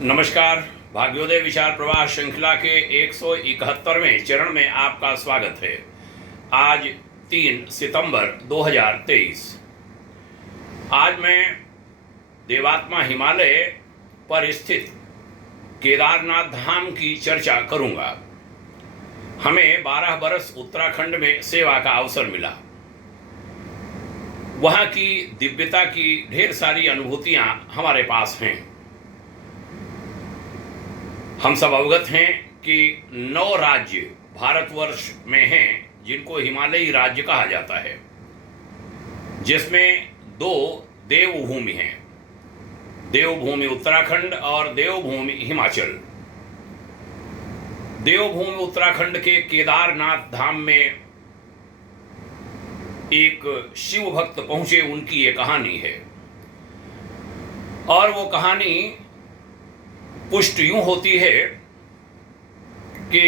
नमस्कार। भाग्योदय विचार प्रवाह श्रृंखला के 171वें चरण में आपका स्वागत है। आज 3 सितंबर 2023। आज मैं देवात्मा हिमालय पर स्थित केदारनाथ धाम की चर्चा करूंगा। हमें 12 बरस उत्तराखंड में सेवा का अवसर मिला। वहां की दिव्यता की ढेर सारी अनुभूतियां हमारे पास हैं। हम सब अवगत हैं कि 9 राज्य भारतवर्ष में हैं जिनको हिमालयी राज्य कहा जाता है, जिसमें 2 देवभूमि हैं, देवभूमि उत्तराखंड और देवभूमि हिमाचल। देवभूमि उत्तराखंड के केदारनाथ धाम में एक शिव भक्त पहुंचे, उनकी ये कहानी है। और वो कहानी पुष्ट यूं होती है कि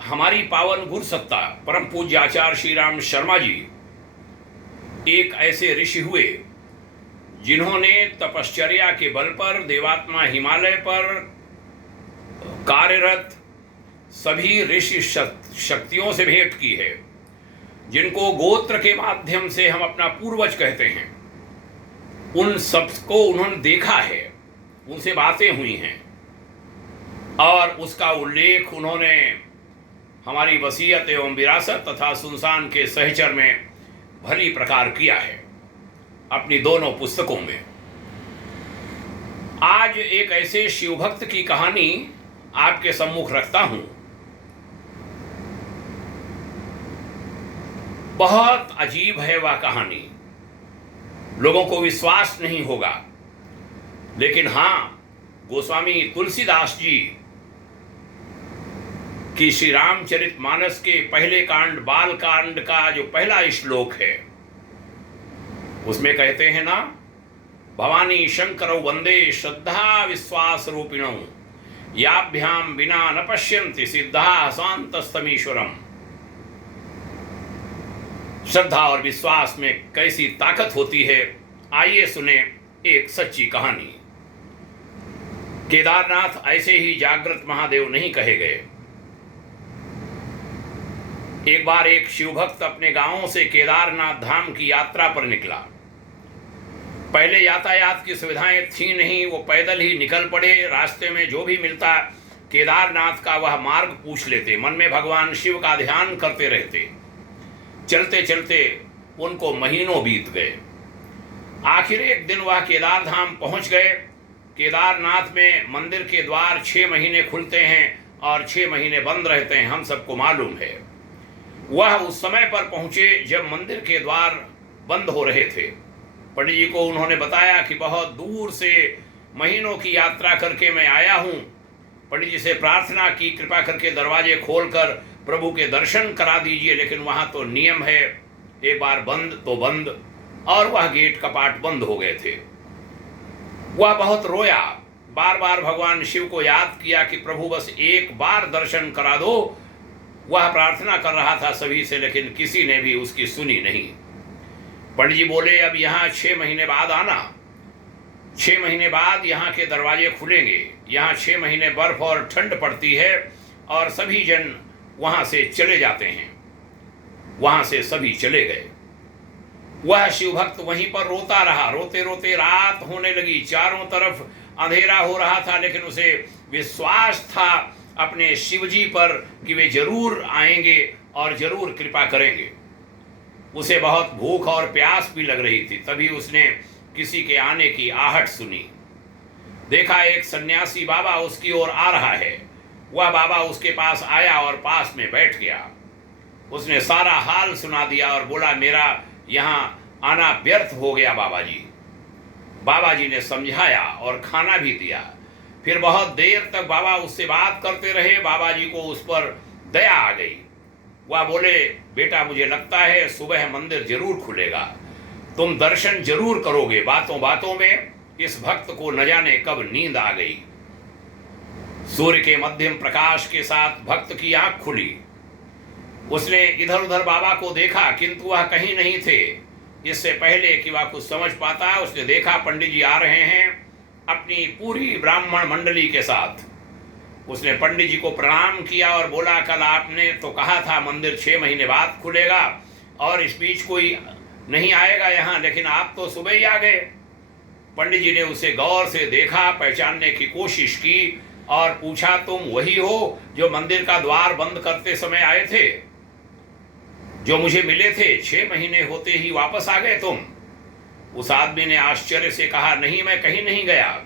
हमारी पावन गुरुसत्ता परम पूज्य आचार्य श्री राम शर्मा जी एक ऐसे ऋषि हुए जिन्होंने तपश्चर्या के बल पर देवात्मा हिमालय पर कार्यरत सभी ऋषि शक्तियों से भेंट की है, जिनको गोत्र के माध्यम से हम अपना पूर्वज कहते हैं। उन सबको उन्होंने देखा है, उनसे बातें हुई हैं और उसका उल्लेख उन्होंने हमारी वसीयत एवं विरासत तथा सुनसान के सहचर में भली प्रकार किया है अपनी दोनों पुस्तकों में। आज एक ऐसे शिवभक्त की कहानी आपके सम्मुख रखता हूं। बहुत अजीब है वह कहानी, लोगों को विश्वास नहीं होगा, लेकिन हां, गोस्वामी तुलसीदास जी की श्री रामचरितमानस के पहले कांड बाल कांड का जो पहला श्लोक है, उसमें कहते हैं ना, भवानी शंकरौ वंदे श्रद्धा विश्वास रूपिणौ याभ्याम बिना न पश्यन्ति सिद्धा शांतस्तमीश्वरम। श्रद्धा और विश्वास में कैसी ताकत होती है, आइए सुने एक सच्ची कहानी। केदारनाथ ऐसे ही जागृत महादेव नहीं कहे गए। एक बार एक शिवभक्त अपने गांवों से केदारनाथ धाम की यात्रा पर निकला। पहले यातायात की सुविधाएं थी नहीं, वो पैदल ही निकल पड़े। रास्ते में जो भी मिलता केदारनाथ का वह मार्ग पूछ लेते, मन में भगवान शिव का ध्यान करते रहते। चलते चलते उनको महीनों बीत गए। आखिर एक दिन वह केदार धाम पहुंच गए। केदारनाथ में मंदिर के द्वार 6 महीने खुलते हैं और 6 महीने बंद रहते हैं, हम सबको मालूम है। वह उस समय पर पहुंचे जब मंदिर के द्वार बंद हो रहे थे। पंडित जी को उन्होंने बताया कि बहुत दूर से महीनों की यात्रा करके मैं आया हूं। पंडित जी से प्रार्थना की, कृपा करके दरवाजे खोलकर प्रभु के दर्शन करा दीजिए, लेकिन वहां तो नियम है, एक बार बंद तो बंद, और वह गेट कपाट बंद हो गए थे। वह बहुत रोया, बार बार भगवान शिव को याद किया कि प्रभु बस एक बार दर्शन करा दो। वह प्रार्थना कर रहा था सभी से, लेकिन किसी ने भी उसकी सुनी नहीं। पंडित जी बोले, अब यहाँ 6 महीने बाद आना, 6 महीने बाद यहाँ के दरवाजे खुलेंगे। यहाँ 6 महीने बर्फ और ठंड पड़ती है और सभी जन वहाँ से चले जाते हैं। वहाँ से सभी चले गए। वह शिवभक्त वहीं पर रोता रहा। रोते रोते रात होने लगी, चारों तरफ अंधेरा हो रहा था, लेकिन उसे विश्वास था अपने शिवजी पर कि वे जरूर आएंगे और जरूर कृपा करेंगे। उसे बहुत भूख और प्यास भी लग रही थी। तभी उसने किसी के आने की आहट सुनी। देखा एक सन्यासी बाबा उसकी ओर आ रहा है। वह बाबा उसके पास आया और पास में बैठ गया। उसने सारा हाल सुना दिया और बोला, मेरा यहाँ आना व्यर्थ हो गया बाबा जी। बाबा जी ने समझाया और खाना भी दिया। फिर बहुत देर तक बाबा उससे बात करते रहे। बाबा जी को उस पर दया आ गई। वह बोले, बेटा मुझे लगता है सुबह मंदिर जरूर खुलेगा, तुम दर्शन जरूर करोगे। बातों बातों में इस भक्त को न जाने कब नींद आ गई। सूर्य के मध्यम प्रकाश के साथ भक्त की आंख खुली। उसने इधर उधर बाबा को देखा, किंतु वह कहीं नहीं थे। इससे पहले कि वह कुछ समझ पाता, उसने देखा पंडित जी आ रहे हैं। अपनी पूरी ब्राह्मण मंडली के साथ। उसने पंडित जी को प्रणाम किया और बोला, कल आपने तो कहा था मंदिर 6 महीने बाद खुलेगा और इस बीच कोई नहीं आएगा यहाँ, लेकिन आप तो सुबह ही आ गए। पंडित जी ने उसे गौर से देखा, पहचानने की कोशिश की और पूछा, तुम वही हो जो मंदिर का द्वार बंद करते समय आए थे, जो मुझे मिले थे? 6 महीने होते ही वापस आ गए तुम? उस आदमी ने आश्चर्य से कहा, नहीं, मैं कहीं नहीं गया,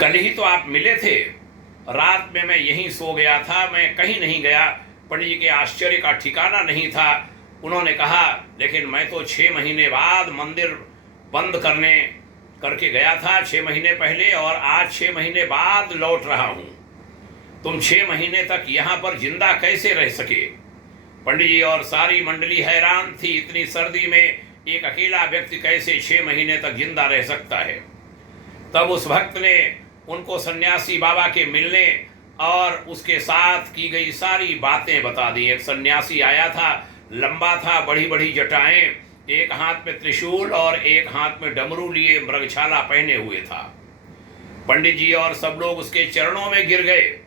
कल ही तो आप मिले थे, रात में मैं यहीं सो गया था, मैं कहीं नहीं गया। पंडित जी के आश्चर्य का ठिकाना नहीं था। उन्होंने कहा, लेकिन मैं तो 6 महीने बाद मंदिर बंद करके गया था, 6 महीने पहले, और आज 6 महीने बाद लौट रहा हूं। तुम 6 महीने तक यहाँ पर जिंदा कैसे रह सके? पंडित जी और सारी मंडली हैरान थी, इतनी सर्दी में एक अकेला व्यक्ति कैसे 6 महीने तक जिंदा रह सकता है। तब उस भक्त ने उनको सन्यासी बाबा के मिलने और उसके साथ की गई सारी बातें बता दी। एक सन्यासी आया था, लंबा था, बड़ी बड़ी जटाएं, एक हाथ में त्रिशूल और एक हाथ में डमरू लिए मृगछाला पहने हुए था। पंडित जी और सब लोग उसके चरणों में गिर गए,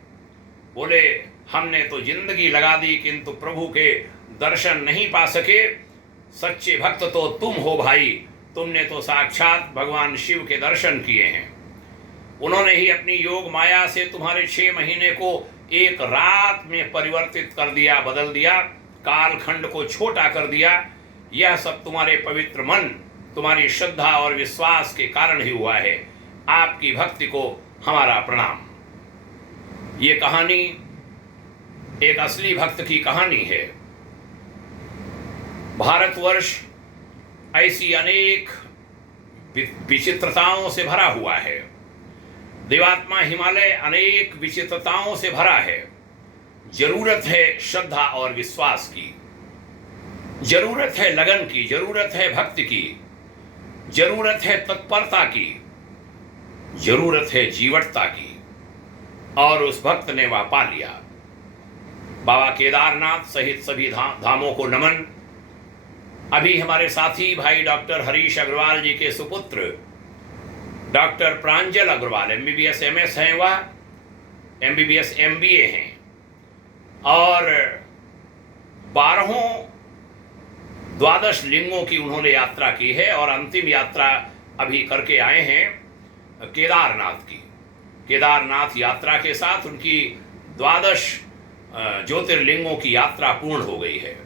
बोले, हमने तो जिंदगी लगा दी किंतु प्रभु के दर्शन नहीं पा सके। सच्चे भक्त तो तुम हो भाई, तुमने तो साक्षात भगवान शिव के दर्शन किए हैं। उन्होंने ही अपनी योग माया से तुम्हारे 6 महीने को एक रात में परिवर्तित कर दिया, बदल दिया, कालखंड को छोटा कर दिया। यह सब तुम्हारे पवित्र मन, तुम्हारी श्रद्धा और विश्वास के कारण ही हुआ है। आपकी भक्ति को हमारा प्रणाम। ये कहानी एक असली भक्त की कहानी है। भारतवर्ष ऐसी अनेक विचित्रताओं से भरा हुआ है। देवात्मा हिमालय अनेक विचित्रताओं से भरा है। जरूरत है श्रद्धा और विश्वास की, जरूरत है लगन की, जरूरत है भक्ति की, जरूरत है तत्परता की, जरूरत है जीवटता की, और उस भक्त ने वह पा लिया। बाबा केदारनाथ सहित सभी धामों को नमन। अभी हमारे साथी भाई डॉक्टर हरीश अग्रवाल जी के सुपुत्र डॉक्टर प्रांजल अग्रवाल MBBS MS हैं, वह MBBS MBA हैं, और 12 लिंगों की उन्होंने यात्रा की है और अंतिम यात्रा अभी करके आए हैं केदारनाथ की। केदारनाथ यात्रा के साथ उनकी 12 ज्योतिर्लिंगों की यात्रा पूर्ण हो गई है।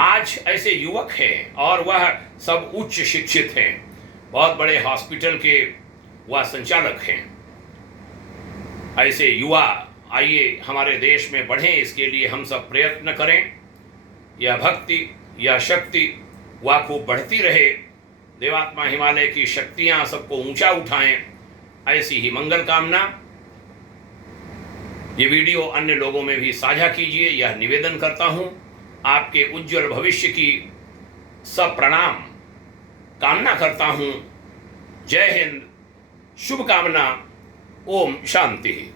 आज ऐसे युवक हैं और वह सब उच्च शिक्षित हैं, बहुत बड़े हॉस्पिटल के वह संचालक हैं। ऐसे युवा आइए हमारे देश में बढ़ें, इसके लिए हम सब प्रयत्न करें। यह भक्ति, यह शक्ति वह खूब बढ़ती रहे। देवात्मा हिमालय की शक्तियां सबको ऊंचा उठाएं, ऐसी ही मंगल कामना। ये वीडियो अन्य लोगों में भी साझा कीजिए, यह निवेदन करता हूं। आपके उज्जवल भविष्य की सब प्रणाम कामना करता हूं। जय हिंद, शुभकामना, ओम शांति।